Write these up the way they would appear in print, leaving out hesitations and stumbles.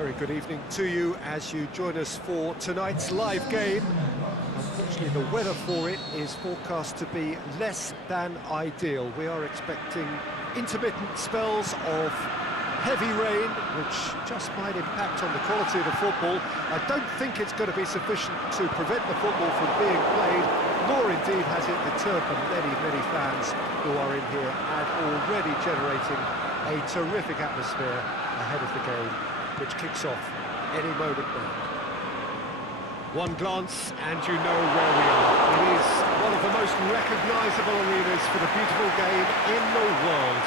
Very good evening to you as you join us for tonight's live game. Unfortunately, the weather for it is forecast to be less than ideal. We are expecting intermittent spells of heavy rain, which just might impact on the quality of the football. I don't think it's going to be sufficient to prevent the football from being played, nor indeed has it deterred the many fans who are in here and already generating a terrific atmosphere ahead of the game, which kicks off any moment now. One glance and you know where we are. It is one of the most recognisable arenas for the beautiful game in the world.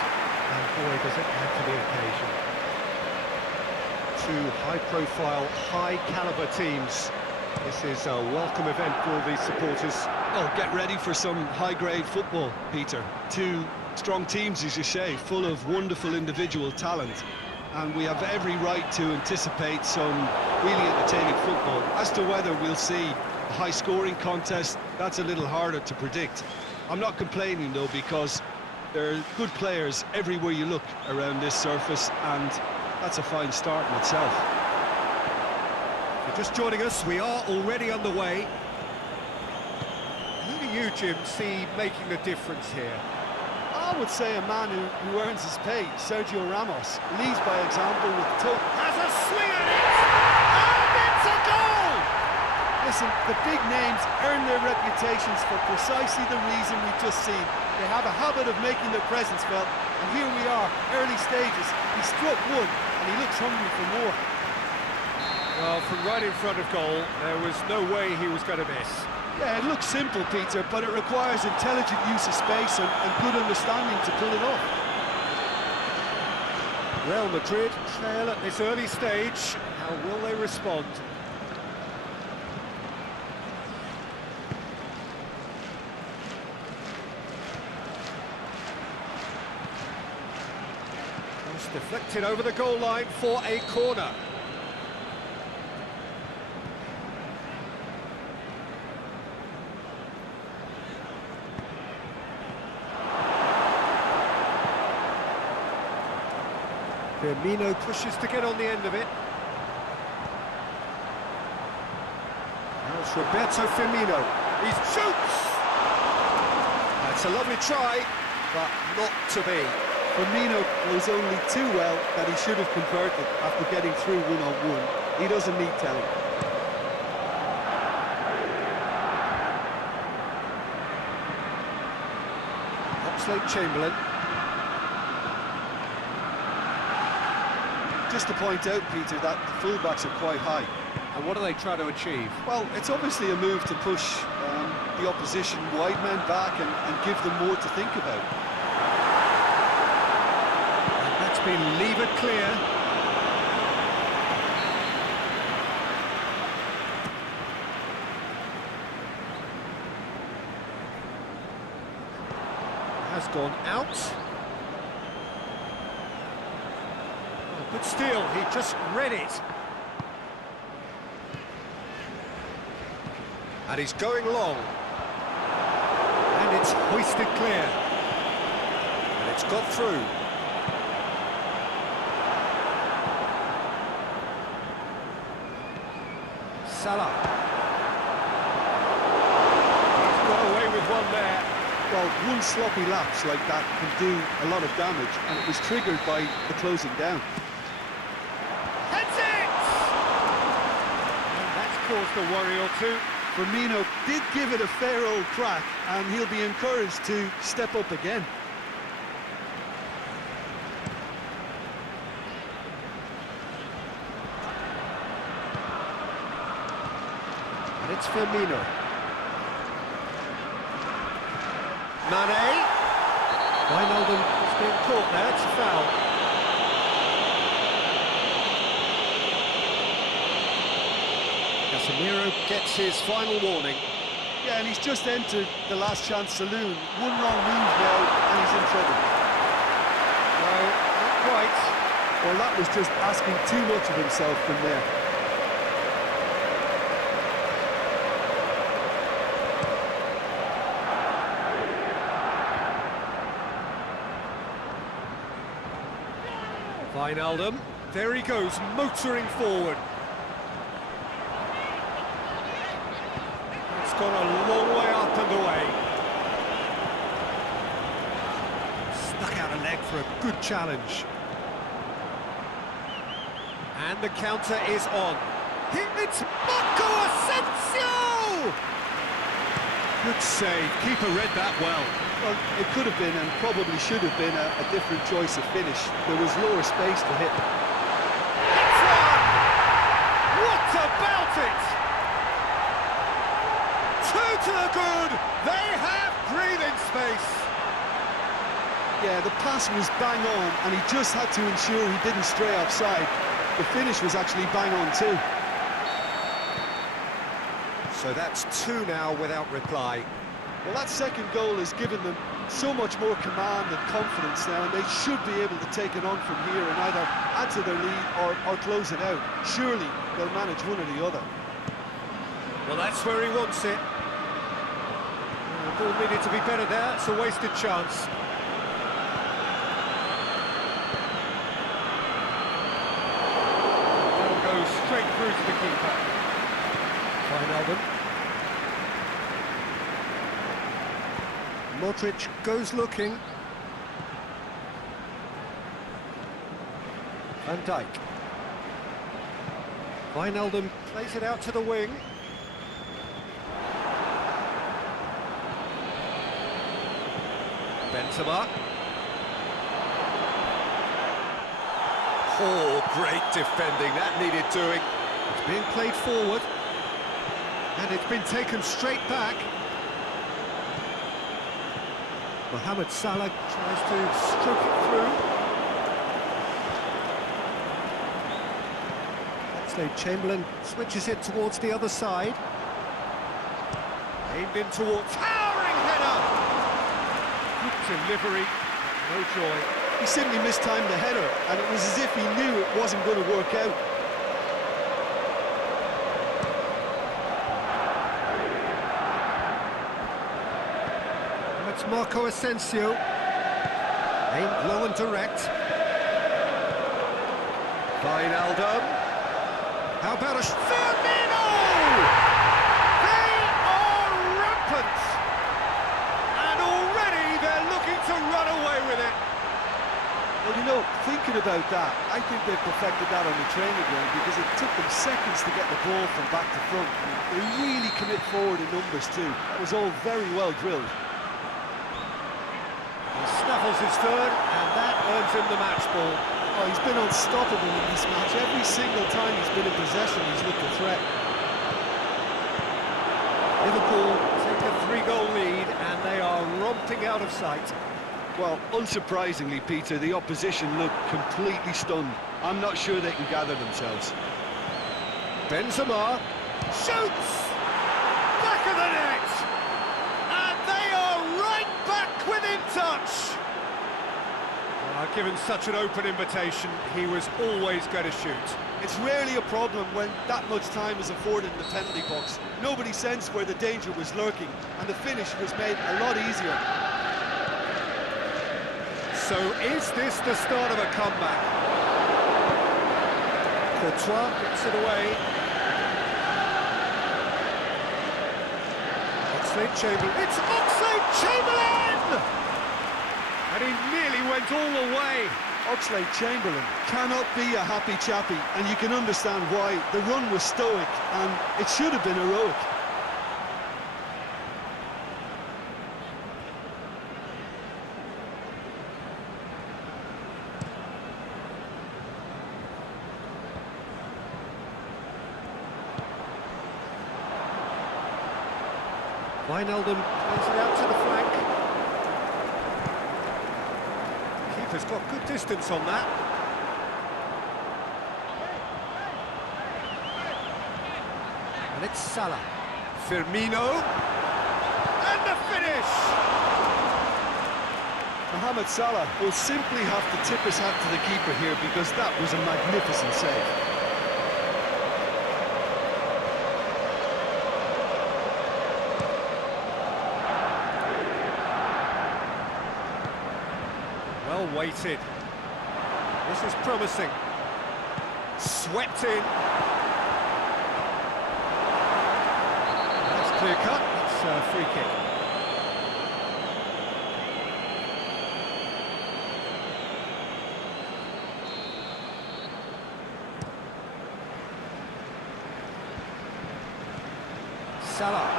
And boy, does it add to the occasion. Two high-profile, high-caliber teams. This is a welcome event for all these supporters. Oh, get ready for some high-grade football, Peter. Two strong teams, as you say, full of wonderful individual talent. And we have every right to anticipate some really entertaining football. As to whether we'll see a high-scoring contest, that's a little harder to predict. I'm not complaining, though, because there are good players everywhere you look around this surface, and that's a fine start in itself. If you're just joining us, we are already underway. Who do you, Jim, see making the difference here? I would say a man who earns his pay, Sergio Ramos, leads by example with has a swing at it, and it's a goal! Listen, the big names earn their reputations for precisely the reason we've just seen. They have a habit of making their presence felt, and here we are, early stages. He struck one, and he looks hungry for more. Well, from right in front of goal, there was no way he was going to miss. Yeah, it looks simple, Peter, but it requires intelligent use of space and good understanding to pull it off. Real Madrid trail at this early stage. How will they respond? It's deflected over the goal line for a corner. Firmino pushes to get on the end of it. Now it's Roberto Firmino. He shoots! That's a lovely try, but not to be. Firmino knows only too well that he should have converted after getting through one-on-one. He doesn't need telling. Oxlade-Chamberlain. Just to point out, Peter, that the fullbacks are quite high. And what are they trying to achieve? Well, it's obviously a move to push the opposition wide men back and give them more to think about. And that's been levered clear. Has gone out. Good steal, he just read it. And he's going long. And it's hoisted clear. And it's got through. Salah. He's got away with one there. Well, one sloppy lapse like that can do a lot of damage, and it was triggered by the closing down. Caused a worry or two. Firmino did give it a fair old crack, and he'll be encouraged to step up again. And it's Firmino. Mane. Wijnaldum is being caught there, it's a foul. Casemiro gets his final warning. Yeah, and he's just entered the last chance saloon. One wrong move now, and he's in trouble. No, not quite. Well, that was just asking too much of himself from there. Wijnaldum. There he goes, motoring forward. It's gone a long way up and away. Stuck out a leg for a good challenge. And the counter is on. It's Marco Asensio! Good save, keeper read that well. Well, it could have been and probably should have been a different choice of finish. There was lower space to hit. It's one! What about it? Two to the good! They have breathing space! Yeah, the pass was bang on and he just had to ensure he didn't stray offside. The finish was actually bang on too. So that's two now without reply. Well, that second goal has given them so much more command and confidence now, and they should be able to take it on from here and either add to their lead or close it out. Surely they'll manage one or the other. Well, that's where he wants it. The ball needed to be better there, it's a wasted chance. That'll go straight through to the keeper. Wijnaldum. Modric goes looking. Van Dijk. Wijnaldum plays it out to the wing. Benzema. Oh, great defending, that needed doing. It's being played forward. And it's been taken straight back. Mohamed Salah tries to stroke it through. Oxlade-Chamberlain switches it towards the other side. Aimed in towards... Towering header! Good delivery, no joy. He simply mistimed the header, and it was as if he knew it wasn't going to work out. It's Marco Asensio. Aimed low and direct. Wijnaldum. How about a... Firmino! They are rampant! And already they're looking to run away with it. Well, you know, thinking about that, I think they perfected that on the training ground because it took them seconds to get the ball from back to front. They really commit forward in numbers too. That was all very well drilled. He snaffles his third, and that earns him the match ball. Oh, he's been unstoppable in this match. Every single time he's been in possession, he's looked a threat. Liverpool take a 3-goal lead, and they are romping out of sight. Well, unsurprisingly, Peter, the opposition look completely stunned. I'm not sure they can gather themselves. Benzema shoots! Back of the net! And they are right back within touch! Given such an open invitation, he was always going to shoot. It's rarely a problem when that much time is afforded in the penalty box. Nobody sensed where the danger was lurking, and the finish was made a lot easier. So is this the start of a comeback? Courtois gets it away. Oxlade-Chamberlain. It's Oxlade-Chamberlain! And he nearly went all the way. Oxlade-Chamberlain cannot be a happy chappy, and you can understand why. The run was stoic, and it should have been heroic. Wijnaldum plays it out to the flank. Keeper's got good distance on that. And it's Salah. Firmino. And the finish! Mohamed Salah will simply have to tip his hat to the keeper here because that was a magnificent save. Well weighted. This is promising. Swept in. That's clear cut. It's a free kick. Salah.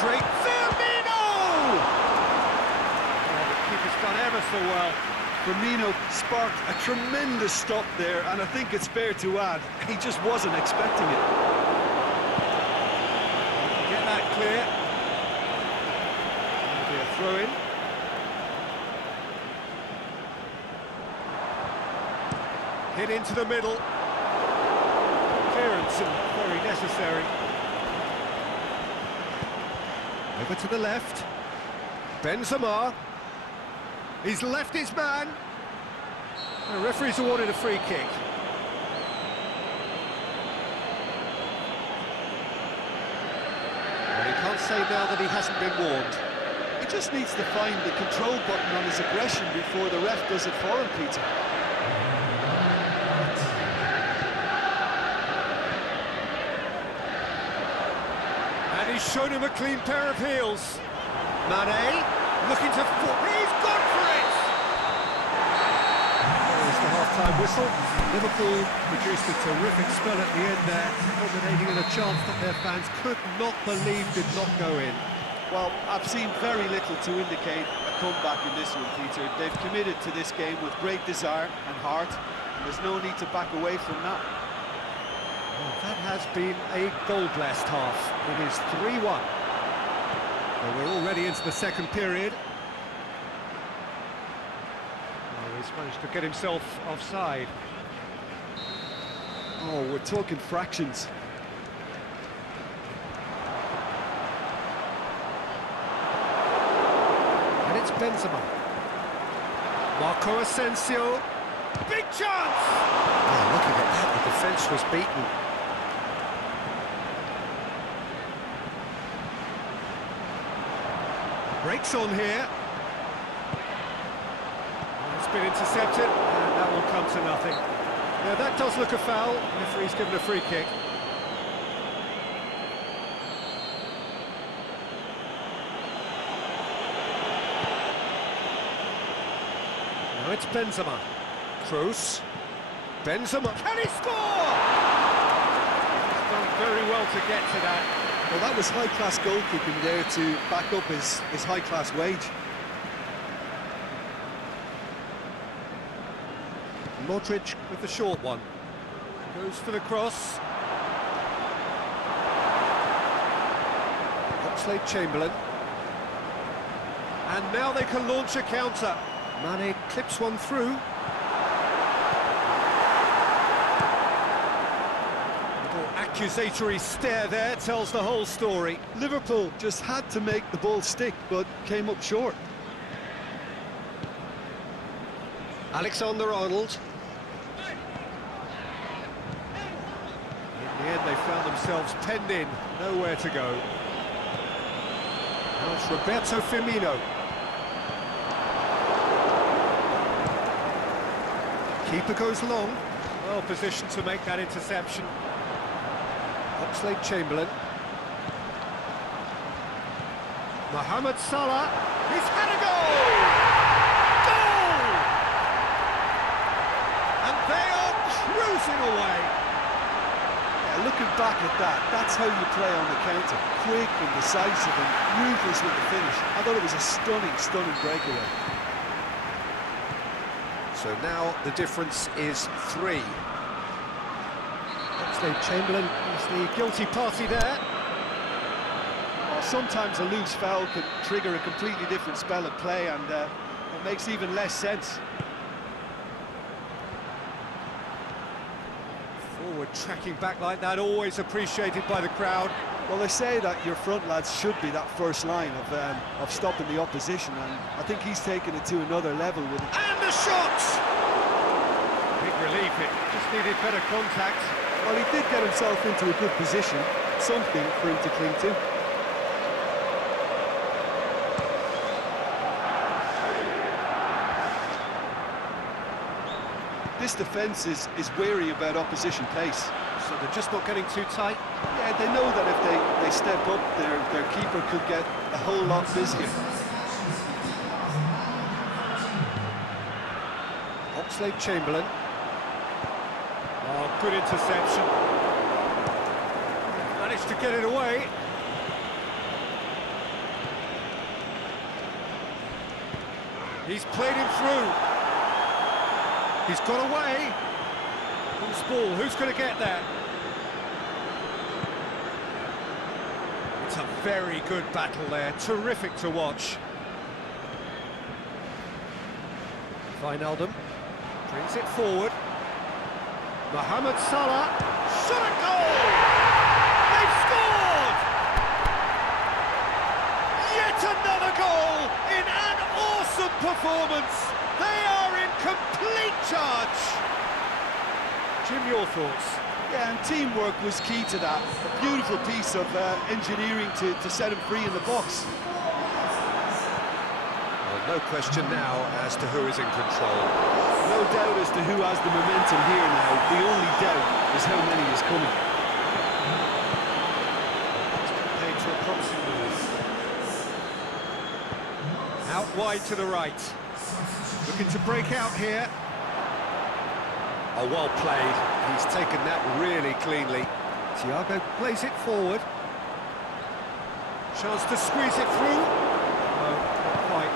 Great Firmino! Oh, the keeper's done ever so well. Firmino sparked a tremendous stop there, and I think it's fair to add, he just wasn't expecting it. Get that clear. That'll be a throw-in. Hit into the middle. Clearance and very necessary. Over to the left. Benzema. He's left his man. The referee's awarded a free kick. Well, he can't say now that he hasn't been warned. He just needs to find the control button on his aggression before the ref does it for him, Peter. And he's shown him a clean pair of heels. Mane, looking to... He's gone for it! There's the half-time whistle. Liverpool produced a terrific spell at the end there, culminating in a chance that their fans could not believe did not go in. Well, I've seen very little to indicate a comeback in this one, Peter. They've committed to this game with great desire and heart, and there's no need to back away from that. Well, that has been a goal-blessed half. It is 3-1. Well, we're already into the second period. Well, he's managed to get himself offside. Oh, we're talking fractions. And it's Benzema. Marco Asensio. Big chance! Oh, looking at that, the defence was beaten. Breaks on here. It's been intercepted, and that will come to nothing. Now that does look a foul. The referee's given a free kick. Now it's Benzema. Kroos. Benzema. Can he score? He's done very well to get to that. Well, that was high-class goalkeeping there to back up his high-class wage. Modric with the short one. Goes for the cross. Oxlade-Chamberlain. And now they can launch a counter. Mane clips one through. Little accusatory stare there tells the whole story. Liverpool just had to make the ball stick, but came up short. Alexander-Arnold. In the end, they found themselves penned in, nowhere to go. Now it's Roberto Firmino. Keeper goes long. Well positioned to make that interception. Oxlade-Chamberlain. Mohamed Salah. He's had a goal! Goal! And they are cruising away. Yeah, looking back at that, that's how you play on the counter. Quick and decisive and ruthless with the finish. I thought it was a stunning breakaway. So now the difference is 3. Oxlade-Chamberlain is the guilty party there. Well, sometimes a loose foul can trigger a completely different spell of play, and it makes even less sense. Forward tracking back like that, always appreciated by the crowd. Well, they say that your front lads should be that first line of stopping the opposition, and I think he's taken it to another level with it. And the shot! Big relief, it just needed better contact. Well, he did get himself into a good position, something for him to cling to. this defence is wary about opposition pace. So they're just not getting too tight. Yeah, they know that if they step up, their keeper could get a whole lot busier. Oxlade-Chamberlain. Oh, good interception. Managed to get it away. He's played him through. He's got away. Who's ball? Who's going to get that? It's a very good battle there. Terrific to watch. Wijnaldum brings it forward. Mohamed Salah. Shot a goal! They've scored! Yet another goal in an awesome performance. They are in complete charge. Jim, your thoughts? Yeah, and teamwork was key to that. A beautiful piece of engineering to set him free in the box. Well, no question now as to who is in control. No doubt as to who has the momentum here now. The only doubt is how many is coming. Paid to a promising move. Out wide to the right. Looking to break out here. Oh, well played. He's taken that really cleanly. Thiago plays it forward. Chance to squeeze it through. No, not quite.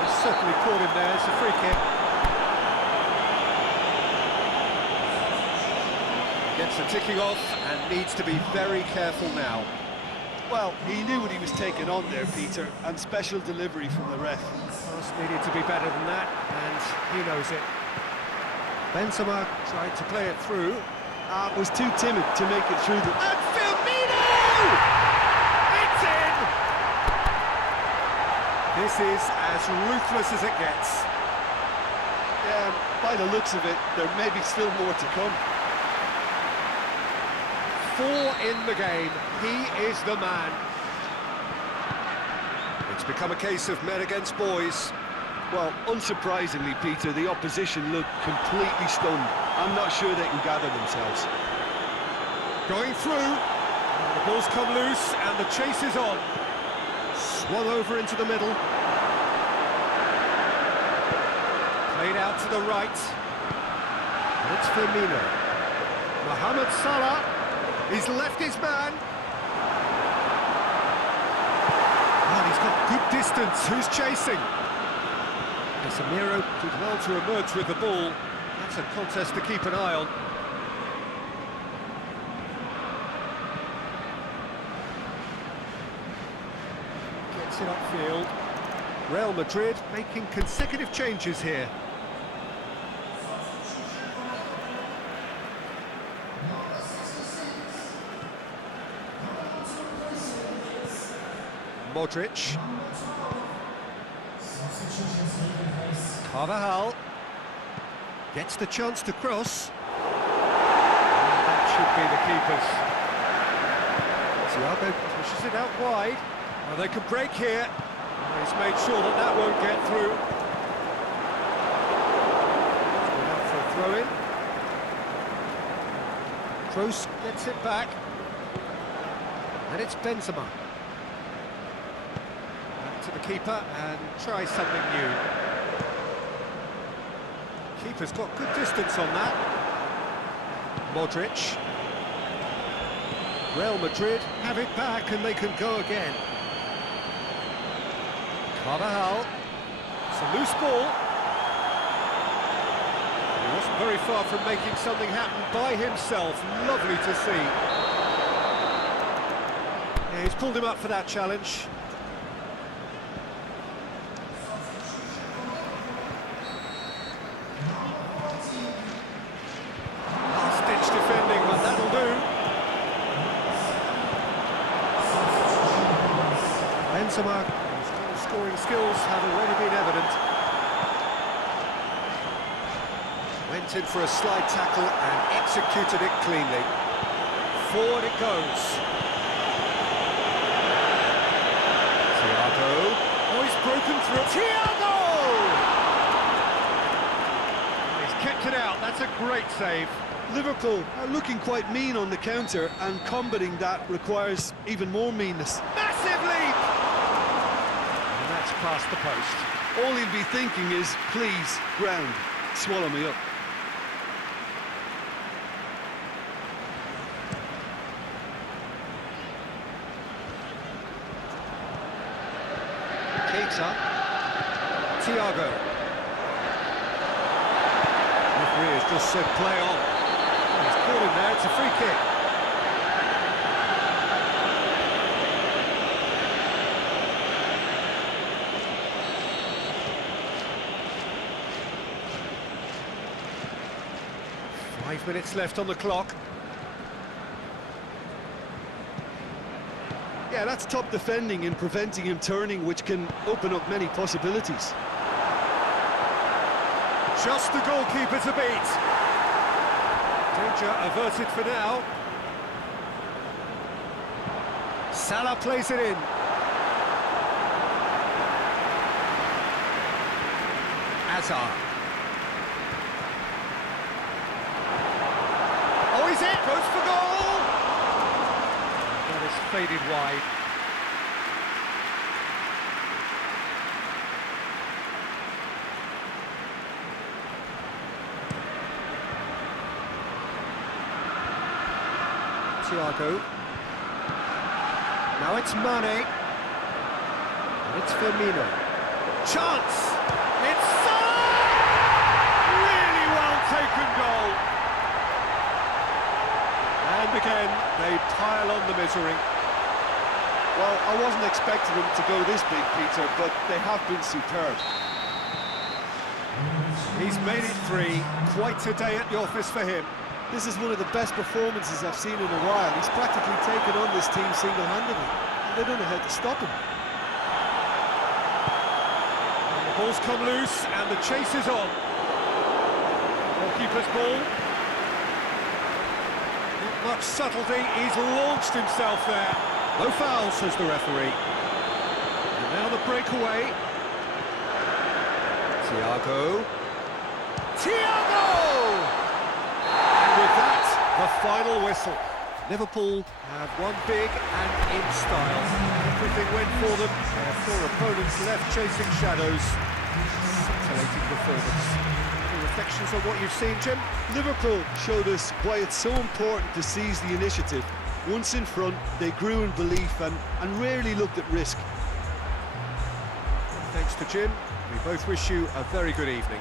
He's certainly caught him there. It's a free kick. Gets the ticking off and needs to be very careful now. Well, he knew what he was taking on there, Peter, and special delivery from the ref. Pass needed to be better than that, and he knows it. Benzema tried to play it through. Was too timid to make it through the... And Firmino! It's in! This is as ruthless as it gets. Yeah, by the looks of it, there may be still more to come. 4 in the game. He is the man. It's become a case of men against boys. Well, unsurprisingly, Peter, the opposition look completely stunned. I'm not sure they can gather themselves. Going through. The ball's come loose and the chase is on. Swung over into the middle. Played out to the right. And it's Firmino. Mohamed Salah. He's left his man. And he's got good distance. Who's chasing? Casemiro did well to emerge with the ball. That's a contest to keep an eye on. Gets it upfield. Real Madrid making consecutive changes here. Modric. Carvajal gets the chance to cross. And that should be the keepers. Thiago pushes it out wide. Well, they can break here. He's made sure that that won't get through. It's going out for a throw-in. Kroos gets it back. And it's Benzema. Back to the keeper and try something new. Keeper's got good distance on that. Modric. Real Madrid have it back and they can go again. Carvajal. It's a loose ball. He wasn't very far from making something happen by himself. Lovely to see. Yeah, he's pulled him up for that challenge. Last-ditch defending, but that'll do. Benzema, his scoring skills have already been evident. Went in for a slide tackle and executed it cleanly. Forward it goes. Thiago. Oh, he's broken through. Thiago! He's kept it out. That's a great save. Liverpool are looking quite mean on the counter, and combating that requires even more meanness. Massive leap! And that's past the post. All he'll be thinking is, please, ground, swallow me up. Keita. Thiago. Referee has just said play on. Oh, he's caught him there, it's a free kick. Five minutes left on the clock. Yeah, that's top defending and preventing him turning, which can open up many possibilities. Just the goalkeeper to beat. Danger averted for now. Salah plays it in. Hazard. Oh, is it? Goes for goal! That is faded wide. Thiago. Now it's Mane. And it's Firmino. Chance! It's Salah! Really well taken goal. And again, they pile on the misery. Well, I wasn't expecting them to go this big, Peter, but they have been superb. He's made it three. Quite a day at the office for him. This is one of the best performances I've seen in a while. He's practically taken on this team single-handedly, and they don't know how to stop him. And the ball's come loose, and the chase is on. Goalkeeper's ball. Not much subtlety, he's launched himself there. No foul, says the referee. And now the breakaway. Thiago. Thiago! And with that, the final whistle. Liverpool have won big and in style. Everything went for them. Their four opponents left chasing shadows. Scintillating performance. Any reflections on what you've seen, Jim? Liverpool showed us why it's so important to seize the initiative. Once in front, they grew in belief and rarely looked at risk. Thanks to Jim. We both wish you a very good evening.